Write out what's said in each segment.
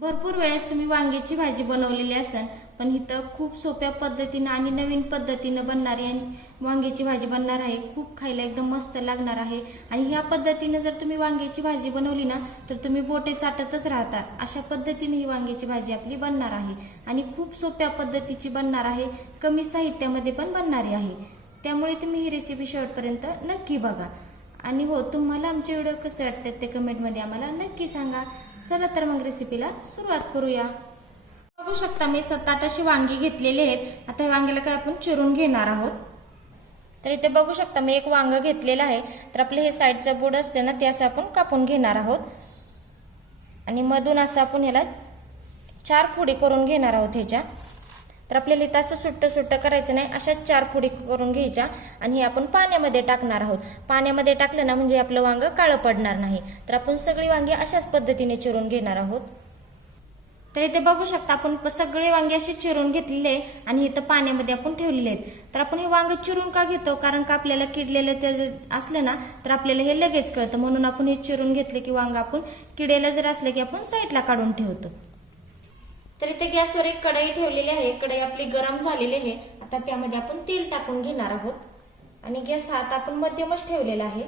भरपूर वेळेस तुम्ही वांग्याची भाजी बनवलेली असेल पण इथं खूप सोप्या पद्धतीनं आणि नवीन पद्धतीनं बनणारी आणि वांग्याची भाजी बनणार आहे. खूप खायला एकदम मस्त लागणार आहे. आणि ह्या पद्धतीनं जर तुम्ही वांग्याची भाजी बनवली ना तर तुम्ही बोटे चाटतच राहता. अशा पद्धतीने ही वांग्याची भाजी आपली बनणार आहे. आणि खूप सोप्या पद्धतीची बनणार आहे. कमी साहित्यामध्ये पण बनणारी आहे. त्यामुळे तुम्ही ही रेसिपी शेवटपर्यंत नक्की बघा. आणि हो तुम्हाला आमचे व्हिडिओ कसे वाटतात ते कमेंटमध्ये आम्हाला नक्की सांगा. चला तर मग रेसिपीला सुरुवात करूया. बघू शकता मी सात आठ अशी वांगी घेतलेली आहेत. आता या वांग्याला काय आपण चिरून घेणार आहोत. तर इथे बघू शकता मी एक वांग घेतलेलं आहे. तर आपलं हे साईडचं बोर्ड असते ना ते असं आपण कापून घेणार आहोत. आणि मधून असं आपण ह्याला चार फोडी करून घेणार आहोत ह्याच्या. तर आपल्याला इथं असं सुट्टं सुट्टं करायचं नाही अशा चार फुडी करून घ्यायच्या आणि हे आपण पाण्यामध्ये टाकणार आहोत. पाण्यामध्ये टाकलं ना म्हणजे आपलं वांग काळं पडणार नाही. तर आपण सगळी वांगी अशाच पद्धतीने चिरून घेणार आहोत. तर इथे बघू शकता आपण सगळे वांगे असे चिरून घेतलेले आहे आणि इथं पाण्यामध्ये आपण ठेवलेले आहेत. तर आपण हे वांग चिरून का घेतो? कारण का आपल्याला किडलेलं ते जर असलं ना तर आपल्याला हे लगेच कळतं. म्हणून आपण हे चिरून घेतले की वांग आपण किडेला जर असलं की आपण साईडला काढून ठेवतो. तर इथे गॅसवर एक कढई ठेवलेली आहे. कढई आपली गरम झालेली आहे. आता त्यामध्ये आपण तेल टाकून घेणार आहोत. आणि गॅस हा आता आपण मध्यमच ठेवलेला आहे.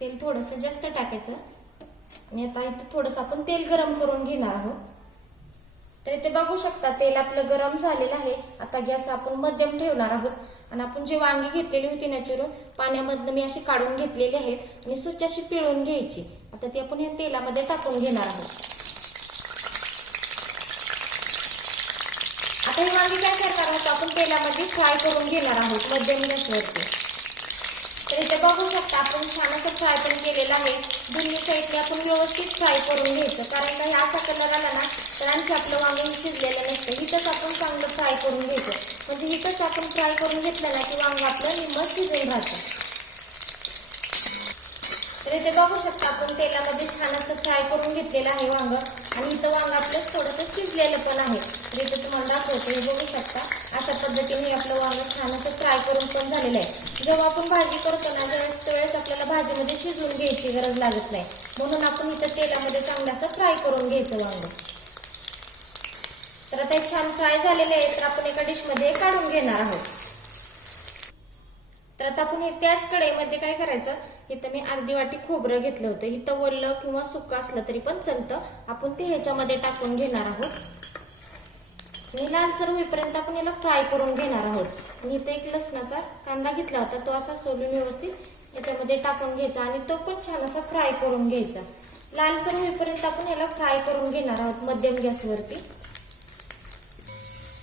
तेल थोडंसं जास्त टाकायचं. आणि आता इथं थोडंसं आपण तेल गरम करून घेणार आहोत. तर इथे बघू शकता तेल आपलं गरम झालेलं आहे. आता गॅस आपण मध्यम ठेवणार आहोत. आणि आपण जे वांगी घेतलेली होती ना चिरून पाण्यामधनं मी अशी काढून घेतलेली आहेत. आणि स्वच्छ अशी पिळून घ्यायची. आता ती आपण या तेलामध्ये टाकून घेणार आहोत. आता ही वांगी काय करणार आहोत? आपण तेलामध्ये फ्राय करून घेणार आहोत मध्यम गॅसवरती. तर इथे बघू शकता आपण छान असं फ्राय पण केलेलं आहे. दोन्ही साईडने आपण व्यवस्थित फ्राय करून घ्यायचं. कारण काही असा कलर आला ना तर आणखी आपलं वांगे शिजलेलं नसतं. इथंच आपण चांगलं फ्राय करून घ्यायचं. म्हणजे इथंच आपण फ्राय करून घेतलं ना की वांग आपलं निम्म शिजून राहतं. तर इथे बघू शकता. आपण तेलामध्ये छान असं फ्राय करून घेतलेलं आहे वांग. आणि इथं वांगातलं थोडंसं शिजलेलं पण आहे. तर इथे तुम्हाला दाखवतो बघू शकता. अशा पद्धतीने आपलं वांग छान असं फ्राय करून पण झालेलं आहे. जेव्हा आपण भाजी करतो ना त्यावेळेस त्यावेळेस आपल्याला भाजीमध्ये शिजवून घ्यायची गरज लागत नाही. म्हणून आपण इथं तेलामध्ये चांगलं असं फ्राय करून घ्यायचं वांग. तर आता छान फ्राय झालेले आहे. तर आपण एका डिशमध्ये काढून घेणार आहोत. तर आता आपण हे त्याच कढईमध्ये काय करायचं? इथं मी अर्धी वाटी खोबरं घेतलं होतं. इथं वल्लं किंवा सुक्क असलं तरी पण चलतं. आपण ते ह्याच्यामध्ये टाकून घेणार आहोत. आणि लालसर होईपर्यंत आपण याला फ्राय करून घेणार आहोत. आणि इथं एक लसणाचा कांदा घेतला होता. तो असा सोलून व्यवस्थित याच्यामध्ये टाकून घ्यायचा आणि तो पण छान असा फ्राय करून घ्यायचा. लालसर होईपर्यंत आपण याला फ्राय करून घेणार आहोत मध्यम गॅसवरती.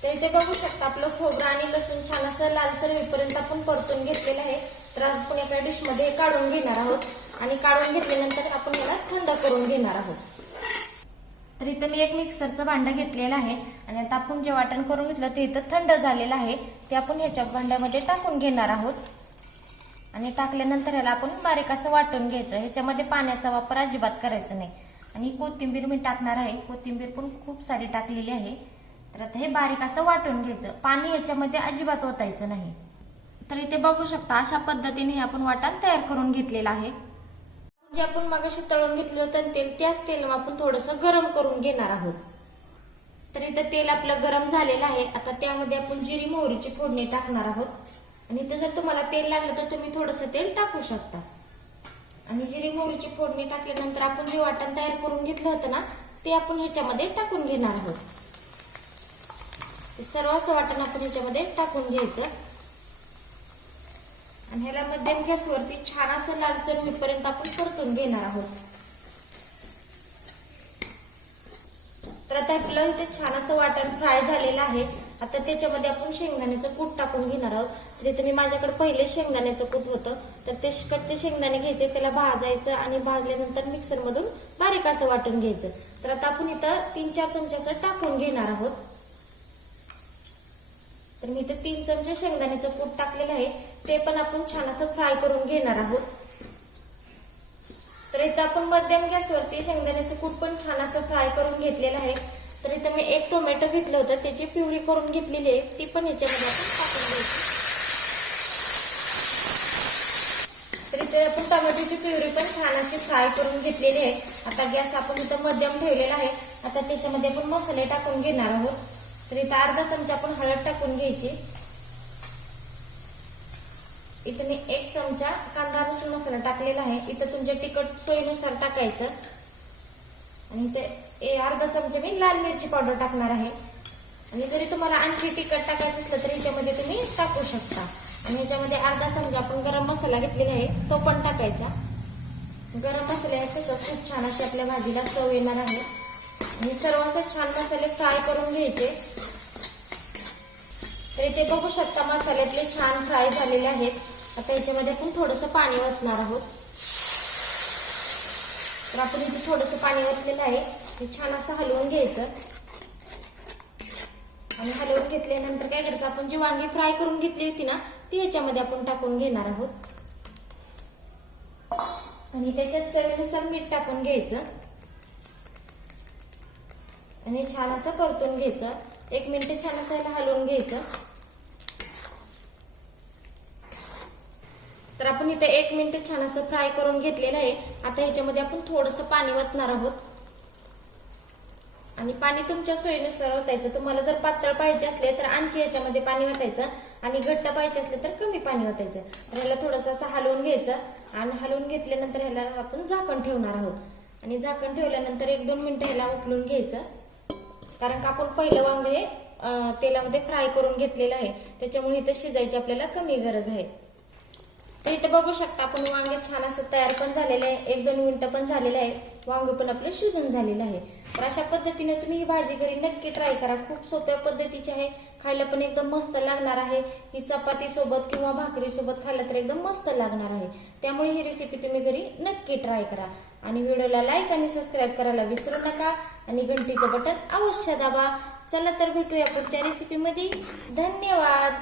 तर इथे बघू शकता आपलं खोबरं आणि लसूण छान असं लालसर होईपर्यंत आपण परतून घेतलेलं आहे. तर आपण एका डिशमध्ये काढून घेणार आहोत. आणि काढून घेतल्यानंतर आपण याला थंड करून घेणार आहोत. तर इथं मी एक मिक्सरचं भांडं घेतलेलं आहे. आणि आता आपण जे वाटण करून घेतलं ते इथं थंड झालेलं आहे. ते आपण ह्याच्या भांड्यामध्ये टाकून घेणार आहोत. आणि टाकल्यानंतर ह्याला आपण बारीक असं वाटून घ्यायचं. ह्याच्यामध्ये पाण्याचा वापर अजिबात करायचा नाही. आणि कोथिंबीर मी टाकणार आहे. कोथिंबीर पण खूप सारी टाकलेली आहे. तर आता हे बारीक असं वाटून घ्यायचं. पाणी ह्याच्यामध्ये अजिबात ओतायचं नाही. तर इथे बघू शकता अशा पद्धतीने हे आपण वाटण तयार करून घेतलेलं आहे. जे आपण मगाशी तळून घेतलं होतं तेल त्याच तेल आपण थोडंसं गरम करून घेणार आहोत. तर इथं तेल आपलं गरम झालेलं आहे. आता त्यामध्ये आपण जिरी मोहरीची फोडणी टाकणार आहोत. आणि इथं जर तुम्हाला तेल लागलं तर तुम्ही थोडंसं तेल टाकू शकता. आणि जिरी मोहरीची फोडणी टाकल्यानंतर आपण जे वाटण तयार करून घेतलं होतं ना ते आपण ह्याच्यामध्ये टाकून घेणार आहोत. ते सर्व असं वाटण आपण ह्याच्यामध्ये टाकून घ्यायचं. आणि ह्याला मध्यम गॅसवरती छान असं लालसर होईपर्यंत आपण परतून घेणार आहोत. तर आता आपलं इथे छान असं वाटण फ्राय झालेलं आहे. आता त्याच्यामध्ये आपण शेंगदाण्याचं कूट टाकून घेणार आहोत. तर इथे मी माझ्याकडे पहिले शेंगदाण्याचं कूट होतं. तर ते कच्चे शेंगदाणे घ्यायचे त्याला भाजायचं आणि भाजल्यानंतर मिक्सरमधून बारीक असं वाटून घ्यायचं. तर आता आपण इथं तीन चार चमचे असं टाकून घेणार आहोत. तर मी इथे तीन चमचे शेंगदाण्याचं कूट टाकलेलं आहे. ते पण आपण छान असं फ्राय करून घेणार आहोत. तर इथं आपण मध्यम गॅसवरती शेंगदाण्याचं कूट पण छान असं फ्राय करून घेतलेलं आहे. तर इथं मी एक टोमॅटो घेतलं होतं. त्याची प्युरी करून घेतलेली आहे. ती पण ह्याच्यामध्ये आपण टाकून घ्यायची. तर इथे आपण टोमॅटोची प्युरी पण छान अशी फ्राय करून घेतलेली आहे. आता गॅस आपण इथं मध्यम ठेवलेला आहे. आता त्याच्यामध्ये आपण मसाले टाकून घेणार आहोत. तर इथं अर्धा चमचा आपण हळद टाकून घ्यायची. इथं मी एक चमचा कांदा लसूण मसाला टाकलेला आहे. इथं तुमच्या तिखट सोयीनुसार टाकायचं. आणि इथे ए अर्धा चमचा मी लाल मिरची पावडर टाकणार आहे. आणि जरी तुम्हाला आणखी तिखट टाकायचं असलं तर याच्यामध्ये तुम्ही टाकू शकता. आणि याच्यामध्ये अर्धा चमचा आपण गरम मसाला घेतलेला आहे तो पण टाकायचा. गरम मसाल्याचं खूप छान अशी आपल्या भाजीला चव येणार आहे. आणि सर्व असे छान मसाले फ्राय करून घ्यायचे. तर इथे बघू शकता मसाले आपले छान फ्राय झालेले आहेत. आता याच्यामध्ये आपण थोडंसं पाणी ओतणार आहोत. तर आपण इथे थोडंसं पाणी ओतलेलं आहे. ते छान असं हलवून घ्यायचं. आणि हलवून घेतल्यानंतर काय करायचं आपण जी वांगी फ्राय करून घेतली होती ना ती याच्यामध्ये आपण टाकून घेणार आहोत. आणि त्याच्यात चवीनुसार मीठ टाकून घ्यायचं. आणि छान असं परतून घ्यायचं. एक मिनिट छान असं याला हलवून घ्यायचं. तर आपण इथे एक मिनिट छान असं फ्राय करून घेतलेलं आहे. आता ह्याच्यामध्ये आपण थोडंसं पाणी वतणार आहोत. आणि पाणी तुमच्या सोयीनुसार ओतायचं तुम्हाला जर पातळ पाहिजे असले तर आणखी याच्यामध्ये पाणी वतायचं. आणि घट्ट पाहिजे असले तर कमी पाणी वतायचं. तर ह्याला थोडंसं असं हलवून घ्यायचं. आणि हलवून घेतल्यानंतर ह्याला आपण झाकण ठेवणार आहोत. आणि झाकण ठेवल्यानंतर एक दोन मिनिटं ह्याला उकलून घ्यायचं. कारण का आपण पहिलं वांग हे तेलामध्ये फ्राय करून घेतलेलं आहे. त्याच्यामुळे इथं शिजायची आपल्याला कमी गरज आहे. तर इथे बघू शकता आपण वांगे छान असं तयार पण झालेलं आहे. एक दोन मिनटं पण झालेलं आहे. वांग पण आपलं शिजून झालेलं आहे. तर अशा पद्धतीने तुम्ही ही भाजी घरी नक्की ट्राय करा. खूप सोप्या पद्धतीची आहे. खायला पण एकदम मस्त लागणार आहे. ही चपातीसोबत किंवा भाकरीसोबत खायला तर एकदम मस्त लागणार आहे. त्यामुळे ही रेसिपी तुम्ही घरी नक्की ट्राय करा. आणि व्हिडिओला लाईक आणि सबस्क्राईब करायला विसरू नका. आणि घंटीचं बटन अवश्य दाबा. चला तर भेटूया पुढच्या रेसिपीमध्ये धन्यवाद.